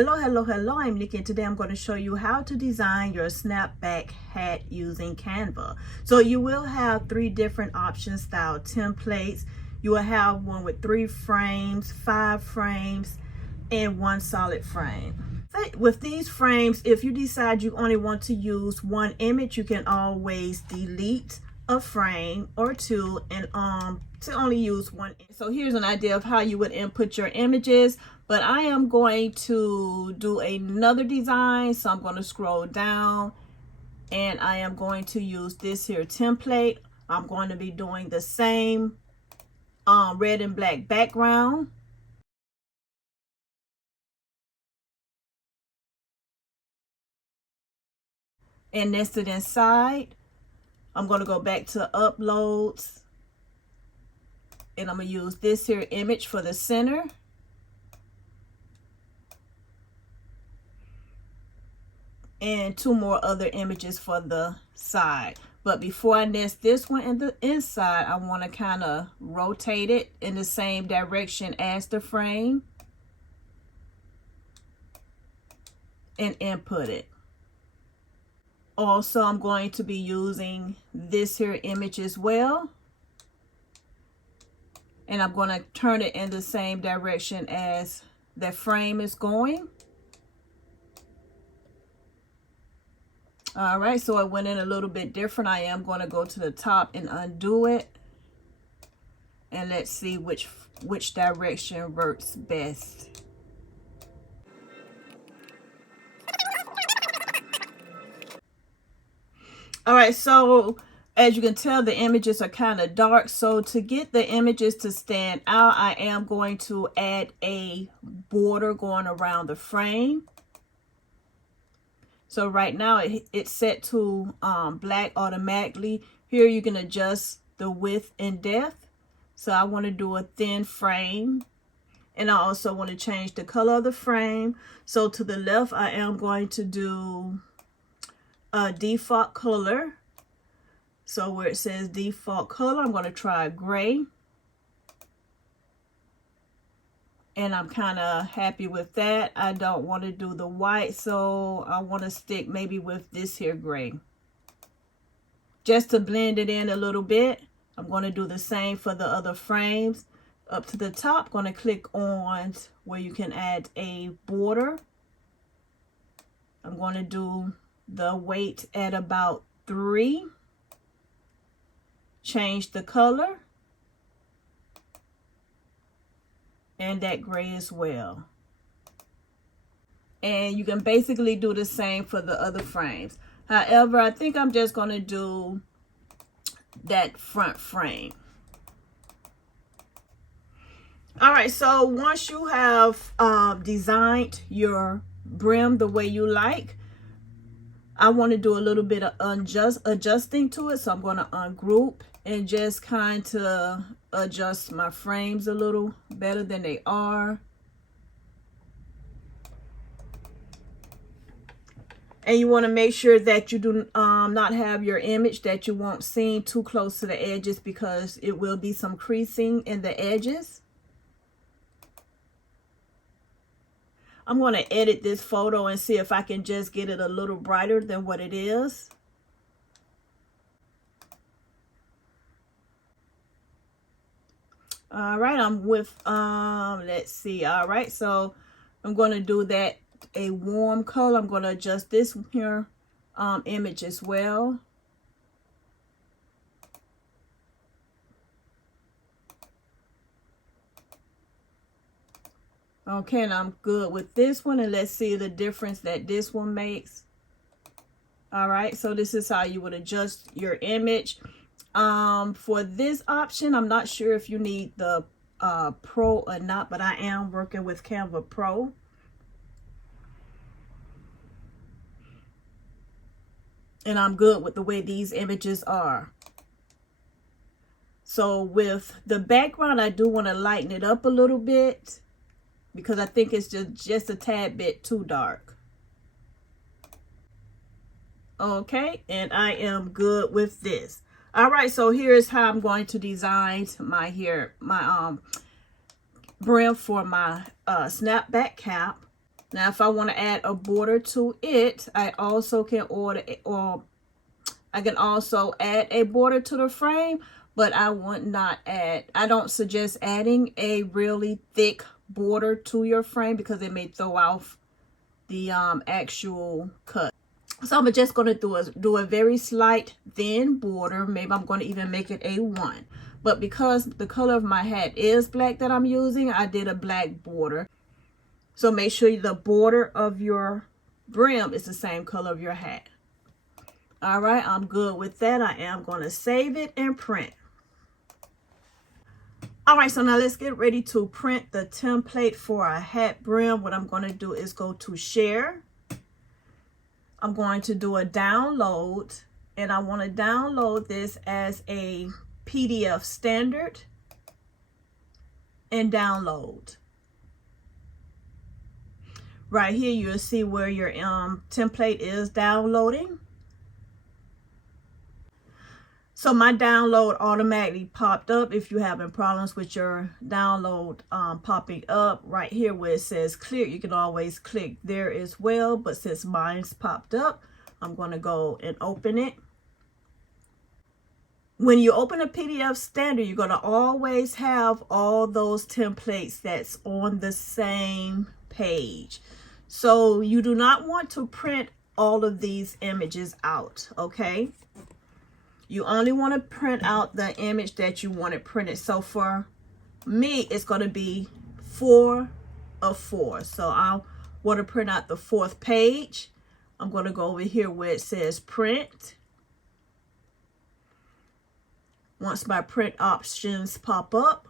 Hello, I'm Nikki, and today I'm going to show you how to design your snapback hat using Canva. So you will have 3 different option style templates. You will have one with 3 frames, 5 frames, and 1 solid frame. With these frames, if you decide you only want to use 1 image, you can always delete a frame or 2 and to only use 1. So here's an idea of how you would input your images, but I am going to do another design. So I'm going to scroll down and I am going to use this here template. I'm going to be doing the same red and black background. And nested inside, I'm going to go back to uploads and I'm going to use this here image for the center. And 2 more other images for the side. But before I nest this one in the inside, I want to kind of rotate it in the same direction as the frame and input it. Also, I'm going to be using this here image as well. And I'm going to turn it in the same direction as the frame is going. All right, so it went in a little bit different. I am going to go to the top and undo it. And let's see which direction works best. All right, so as you can tell, the images are kind of dark. So to get the images to stand out, I am going to add a border going around the frame. So right now it's set to black automatically. Here you can adjust the width and depth. So I want to do a thin frame. And I also want to change the color of the frame. So to the left, I am going to do a default color. So where it says default color, I'm going to try gray. And I'm kind of happy with that. I don't want to do the white, so I want to stick maybe with this here gray. Just to blend it in a little bit. I'm going to do the same for the other frames. Up to the top, going to click on where you can add a border. I'm going to do the weight at about 3. Change the color. And that gray as well. And you can basically do the same for the other frames. However, I think I'm just going to do that front frame. All right, so once you have designed your brim the way you like, I want to do a little bit of adjusting to it. So I'm going to ungroup and just kind of adjust my frames a little better than they are. And you want to make sure that you do not have your image that you want seen too close to the edges, because it will be some creasing in the edges. I'm going to edit this photo and see if I can just get it a little brighter than what it is. All right, I'm with, let's see. All right, so I'm going to do that a warm color. I'm going to adjust this here image as well. Okay, and I'm good with this one. And let's see the difference that this one makes. All right, so this is how you would adjust your image. For this option, I'm not sure if you need the Pro or not, but I am working with Canva Pro. And I'm good with the way these images are. So with the background, I do want to lighten it up a little bit, because I think it's just a tad bit too dark. Okay, and I am good with this. All right, so here's how I'm going to design my brim for my snapback cap. Now, if I want to add a border to it, I also can I can also add a border to the frame, but I don't suggest adding a really thick border to your frame because it may throw off the actual cut. So I'm just going to do a very slight thin border. Maybe I'm going to even make it a 1. But because the color of my hat is black that I'm using, I did a black border. So make sure the border of your brim is the same color of your hat. All right, I'm good with that. I am going to save it and print. All right, so now let's get ready to print the template for a hat brim. What I'm going to do is go to Share. I'm going to do a download, and I want to download this as a PDF standard and download. Right here, you'll see where your template is downloading. So my download automatically popped up. If you're having problems with your download popping up, right here where it says clear, you can always click there as well. But since mine's popped up, I'm going to go and open it. When you open a PDF standard, you're going to always have all those templates that's on the same page. So you do not want to print all of these images out, okay? You only want to print out the image that you want it printed. So for me, it's going to be 4 of 4. So I want to print out the 4th page. I'm going to go over here where it says print. Once my print options pop up,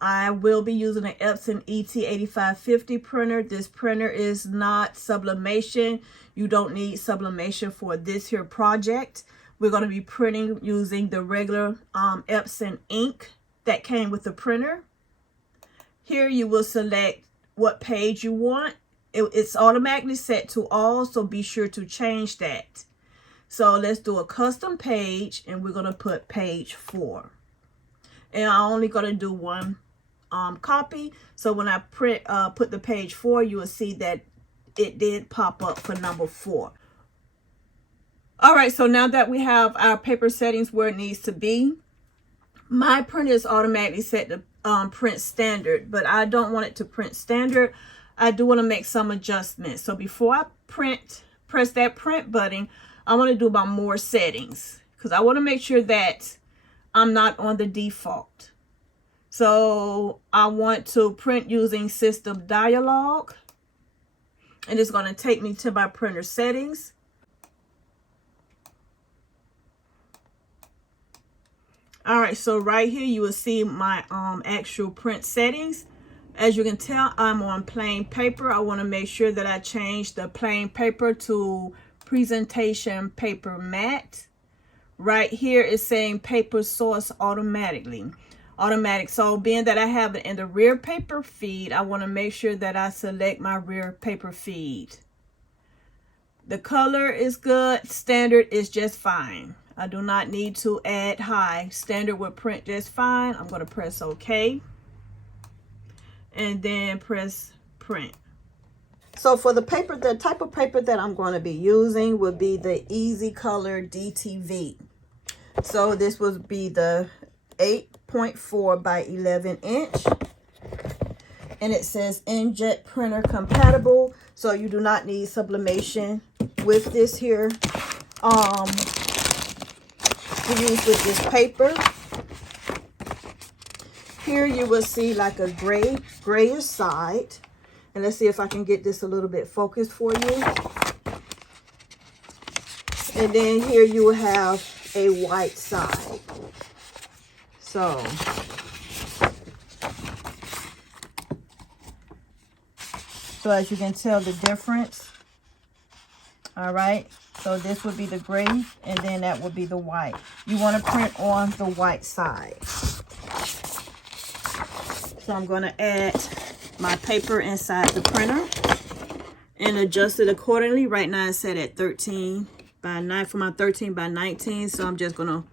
I will be using an Epson ET8550 printer. This printer is not sublimation. You don't need sublimation for this here project. We're going to be printing using the regular Epson ink that came with the printer. Here you will select what page you want. It's automatically set to all, so be sure to change that. So let's do a custom page, and we're going to put page 4. And I'm only going to do one copy. So when I put the page 4, you will see that it did pop up for number 4. All right, so now that we have our paper settings where it needs to be, my printer is automatically set to print standard, but I don't want it to print standard. I do want to make some adjustments. So before I press that print button, I want to do about more settings because I want to make sure that I'm not on the default. So I want to print using system dialog, and it's going to take me to my printer settings. All right, so right here you will see my actual print settings. As you can tell, I'm on plain paper. I want to make sure that I change the plain paper to presentation paper matte. Right here is saying paper source automatic. So being that I have it in the rear paper feed, I want to make sure that I select my rear paper feed. The color is good. Standard is just fine. I do not need to add high. Standard will print just fine. I'm going to press OK. And then press print. So for the paper, the type of paper that I'm going to be using would be the EasyColor DTV. So this would be the 8.4 by 11 inch. And it says inkjet printer compatible. So you do not need sublimation with this here. To use with this paper. Here you will see like a grayish side. And let's see if I can get this a little bit focused for you. And then here you will have a white side. So as you can tell the difference. All right. So this would be the gray, and then that would be the white. You want to print on the white side. So I'm going to add my paper inside the printer and adjust it accordingly. Right now it's set at 13 by 9 for my 13 by 19. So I'm just going to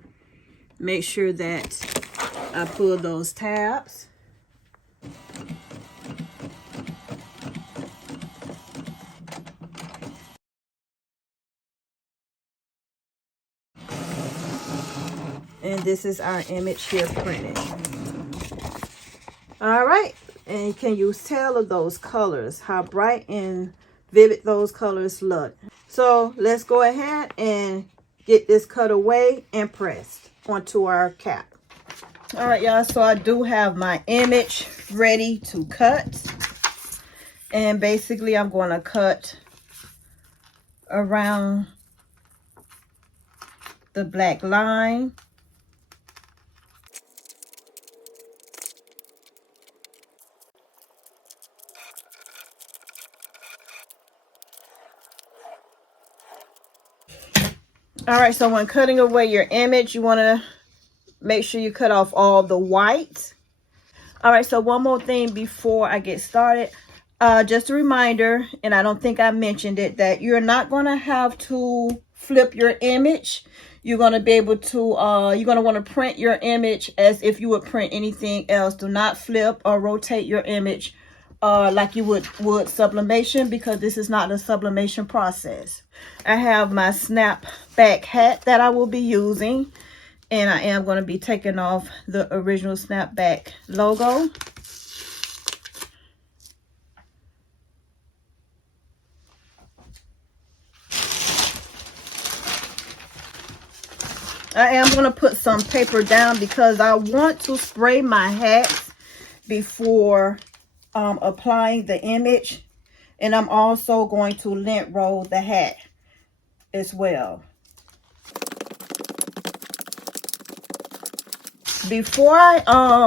make sure that I pull those tabs. this is our image here printed. All right, and can you tell of those colors, how bright and vivid those colors look? So let's go ahead and get this cut away and pressed onto our cap. All right, y'all, so I do have my image ready to cut. And basically, I'm going to cut around the black line. All right, so when cutting away your image, you want to make sure you cut off all the white. All right, so one more thing before I get started. Just a reminder, and I don't think I mentioned it, that you're not going to have to flip your image. You're going to be able to, you're going to want to print your image as if you would print anything else. Do not flip or rotate your image like you would sublimation, because this is not a sublimation process. I have my SnapBack hat that I will be using, and I am going to be taking off the original SnapBack logo. I am going to put some paper down because I want to spray my hat before applying the image. And I'm also going to lint roll the hat as well. Before I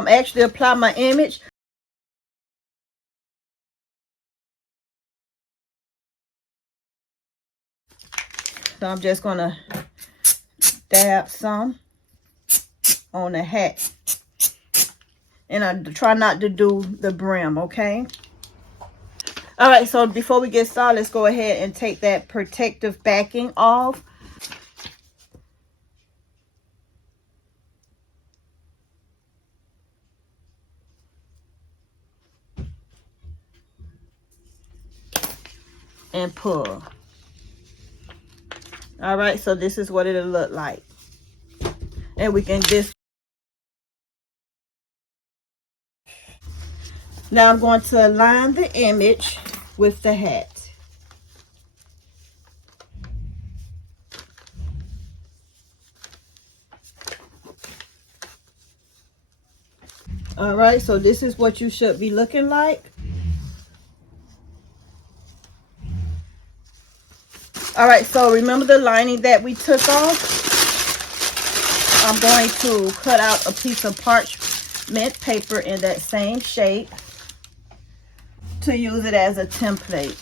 actually apply my image, so I'm just going to dab some on the hat. And I try not to do the brim, okay? All right, so before we get started, let's go ahead and take that protective backing off. And pull. All right, so this is what it'll look like. And we can just... Now I'm going to align the image with the hat. All right, so this is what you should be looking like. All right, so remember the lining that we took off? I'm going to cut out a piece of parchment paper in that same shape to use it as a template.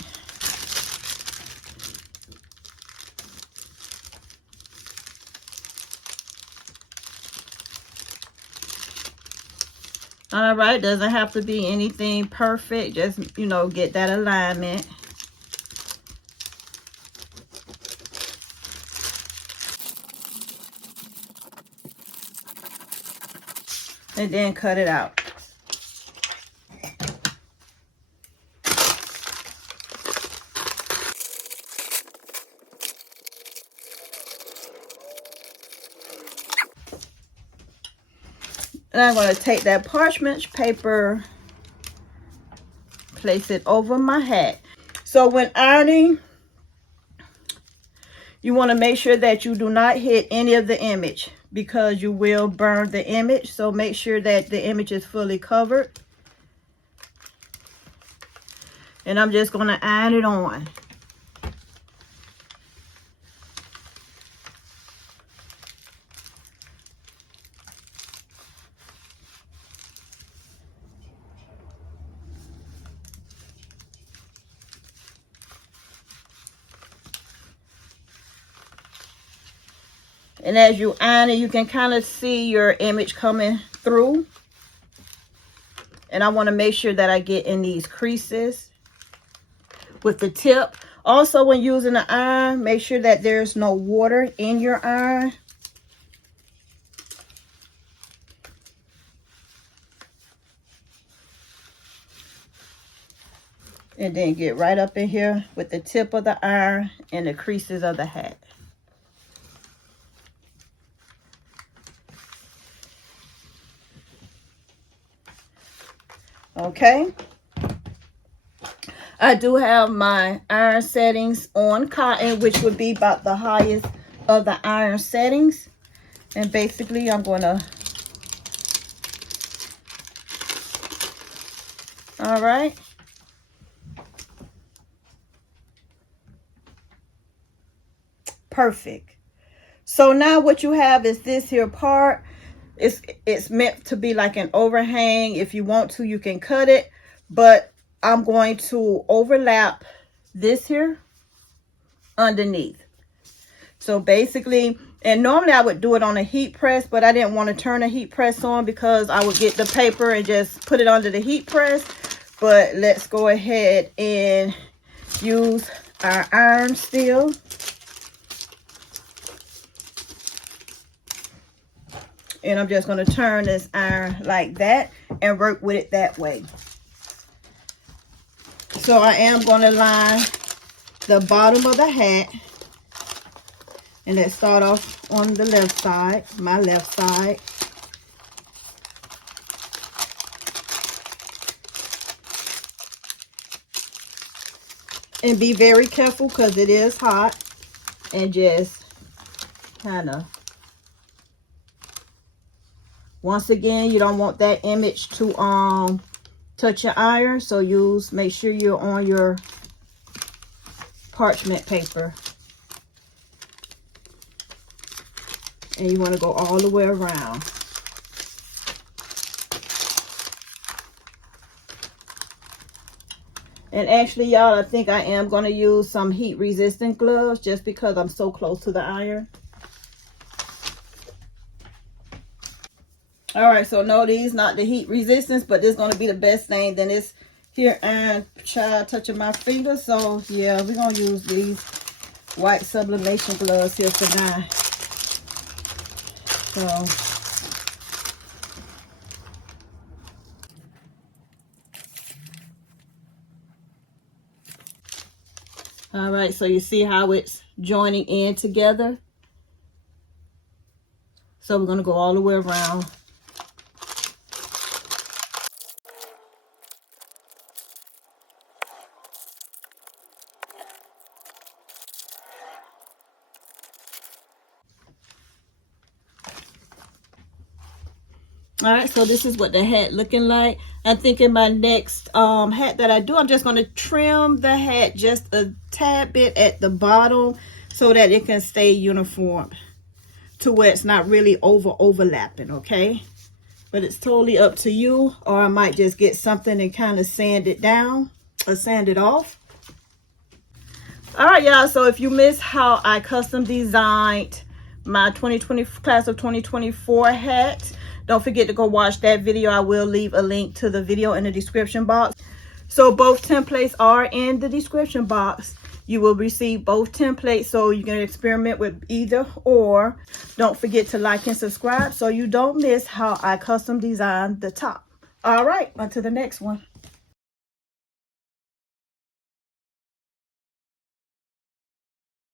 All right, doesn't have to be anything perfect. Just, you know, get that alignment. And then cut it out. And I'm going to take that parchment paper, place it over my hat. So when ironing, you want to make sure that you do not hit any of the image, because you will burn the image. So make sure that the image is fully covered. And I'm just going to iron it on. And as you iron it, you can kind of see your image coming through. And I want to make sure that I get in these creases with the tip. Also, when using the iron, make sure that there's no water in your iron. And then get right up in here with the tip of the iron and the creases of the hat. Okay. I do have my iron settings on cotton, which would be about the highest of the iron settings. And basically, I'm going to, all right. Perfect. So now what you have is this here part. It's meant to be like an overhang. If you want to, you can cut it. But I'm going to overlap this here underneath. So basically, and normally I would do it on a heat press, but I didn't want to turn a heat press on because I would get the paper and just put it under the heat press. But let's go ahead and use our iron steel. And I'm just going to turn this iron like that and work with it that way. So I am going to line the bottom of the hat. And let's start off on the left side, my left side. And be very careful because it is hot. And just kind of, once again, you don't want that image to touch your iron. So make sure you're on your parchment paper. And you want to go all the way around. And actually, y'all, I think I am going to use some heat resistant gloves just because I'm so close to the iron. All right, so no, these not the heat resistance, but this is going to be the best thing. Then it's here and child touching my finger. So yeah, we're going to use these white sublimation gloves here tonight. So, all right, so you see how it's joining in together. So we're going to go all the way around. All right, so this is what the hat looking like. I'm thinking my next hat that I do, I'm just going to trim the hat just a tad bit at the bottom so that it can stay uniform to where it's not really overlapping, okay? But it's totally up to you, or I might just get something and kind of sand it down or sand it off. All right, y'all, so if you missed how I custom designed my class of 2024 hat, don't forget to go watch that video. I will leave a link to the video in the description box. So both templates are in the description box. You will receive both templates so you can experiment with either or. Don't forget to like and subscribe so you don't miss how I custom design the top. All right, on to the next one.